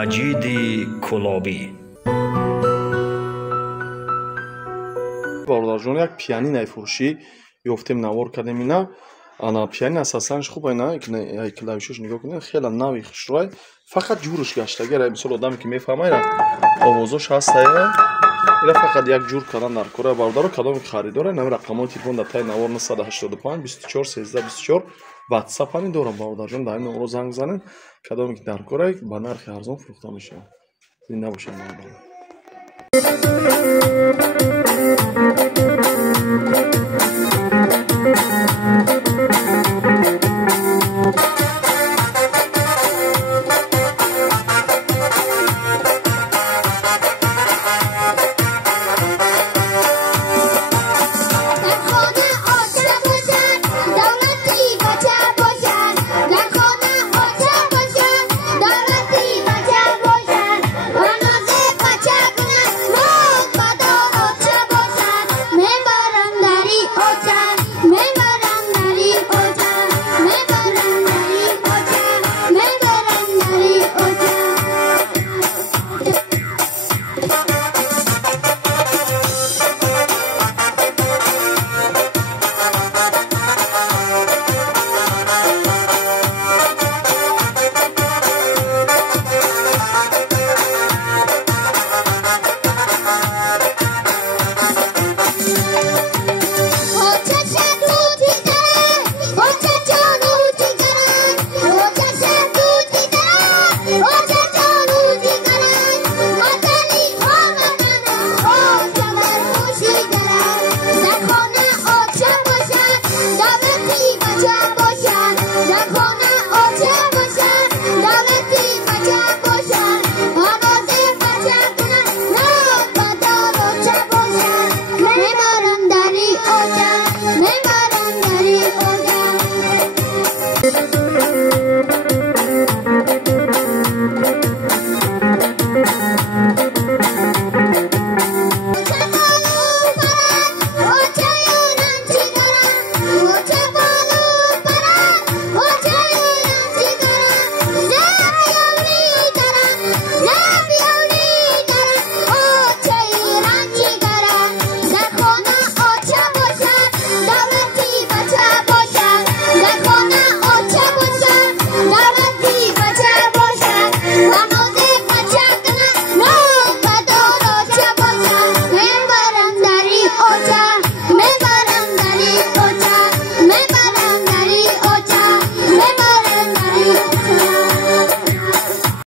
مجید کلابی. برادر جون یک پیانین فروشی یافتیم نوار کردیم اینا. انا پیانین اساساً خوب اینا یک کلاویشش نگاه کنید خیلی نوی خوشروی فقط جورش گشته اگر مثلا آدمی که میفهمه اینا آوازش هست اینا فقط یک جور کردن در کره برادر کدام خریدار نام رقم تلفن در تای نوار 985 24 13 24 واتساپ ani دارم برادر جون در این نمره زنگ زنن کدام که در کره با نرخ ارزان فروخته میشه. زنده باشین برادر.